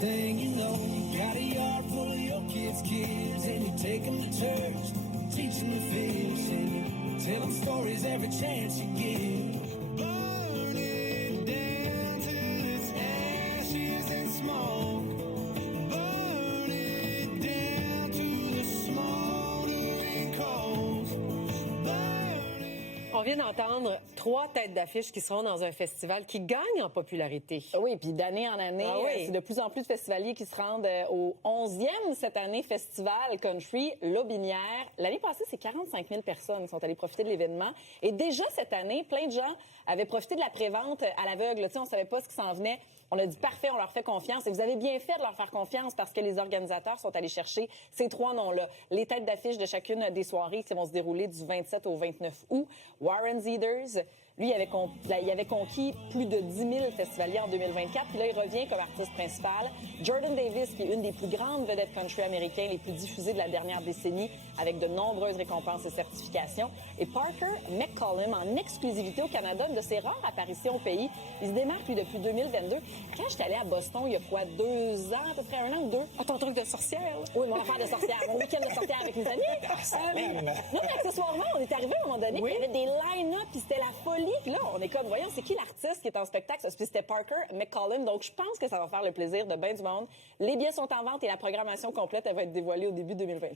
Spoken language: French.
Thing you know, you got a yard full of your kids, and you take them to church, teach them to fish, and you tell them stories every chance you give. Burn it down till it's ashes and smoke. Burn it down to the smoldering coals. Burn it. On vient d'entendre 3 têtes d'affiche qui seront dans un festival qui gagne en popularité. Oui, puis d'année en année, c'est de plus en plus de festivaliers qui se rendent au 11e cette année Festival Country Lotbinière. L'année passée, c'est 45 000 personnes qui sont allées profiter de l'événement. Et déjà cette année, plein de gens avaient profité de la prévente à l'aveugle. Tu sais, on savait pas ce qui s'en venait. On a dit parfait, on leur fait confiance. Et vous avez bien fait de leur faire confiance parce que les organisateurs sont allés chercher ces 3 noms-là. Les têtes d'affiche de chacune des soirées qui vont se dérouler du 27 au 29 août. Warren Zeiders, lui, il avait conquis plus de 10 000 festivaliers en 2024. Puis là, il revient comme artiste principal. Jordan Davis, qui est une des plus grandes vedettes country américaines, les plus diffusées de la dernière décennie, avec de nombreuses récompenses et certifications. Et Parker McCollum, en exclusivité au Canada, une de ses rares apparitions au pays. Il se démarque, lui, depuis 2022. Quand j'étais allée à Boston, il y a quoi, 2 ans, à peu près 1 an ou 2? Ah, ton truc de sorcière, là. Oui, mon affaire de sorcière, mon week-end de sorcière avec mes amis. Non, mais accessoirement, on est arrivé à un moment donné, puis il y avait des line-up, puis c'était la folie. Puis là, on est comme, voyons, c'est qui l'artiste qui est en spectacle? Puis c'était Parker McCollum. Donc, je pense que ça va faire le plaisir de bien du monde. Les billets sont en vente et la programmation complète, elle va être dévoilée au début 2026.